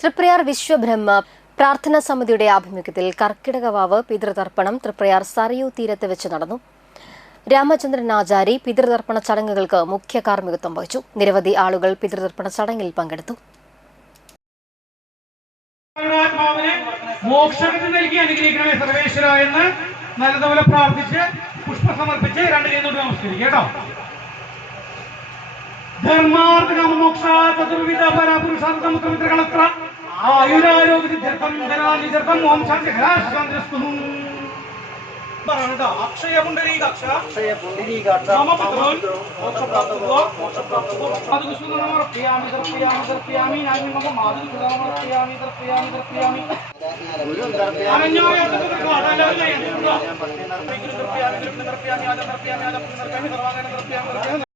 തൃപ്രയാർ വിശ്വബ്രഹ്മ പ്രാർത്ഥനാ സമിതിയുടെ ആഭിമുഖ്യത്തിൽ കർക്കിടകവാവ് പിതൃതർപ്പണം തൃപ്രയാർ സരയൂ തീരത്ത് വെച്ച് നടന്നു. രാമചന്ദ്രൻ ആചാരി പിതൃതർപ്പണ ചടങ്ങുകൾക്ക് മുഖ്യ കാർമ്മികത്വം വഹിച്ചു. നിരവധി ആളുകൾ പിതൃതർപ്പണ ചടങ്ങിൽ പങ്കെടുത്തു. മോക്ഷത്തിന് നൽകി അനുഗ്രഹിക്കണമേ സർവേശ്വര എന്ന് നല്ലതുപോലെ പ്രാർത്ഥിച്ച് പുഷ്പം സമർപ്പിച്ച് രണ്ട് കൈയ്യോട് നമസ്കരിക്കുക കേട്ടോ. ധർമാർത്ഥ കാമമോക്ഷ ചതുർവിധ പരപുരുഷാർത്ഥമുത്ര ആയുരാരോഗ്യർത്ഥം ധനാനിർത്ഥം ഓം ശാന്തി ശാന്തിരസ്തു പറയണോ. അക്ഷയ പുണ്ടരീകാക്ഷ മമ പുത്രോൻ മോക്ഷപ്രാപ്തോ മാതൃസുതമർപ്പയാമി ദർപ്പയാമി ദർപ്പയാമി ഞാൻ മമ മാതൃസുതമർപ്പയാമി ദർപ്പയാമി ദർപ്പയാമി അനന്യോയാതപുത്രകാടലലയം ദർപ്പയാമി ദർപ്പയാമി ദർപ്പയാമി ആദർപ്പയാമി ആദർപ്പയാമി സർവാംഗന ദർപ്പയാമി